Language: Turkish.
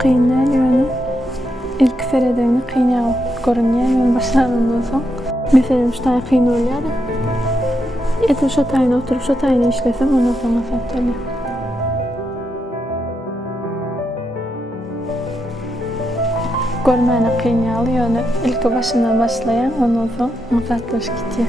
kıyınlar yani. İlk seredeni kıynağı görünüyor. Yani başlarından son. Mesela şu tane kıyın oluyor. Etim şu tane oturup şu tane işlesem ondan sonra satılıyor. Görmeyene kıynağı yani ilk başından başlayan ondan sonra satılış gidiyor.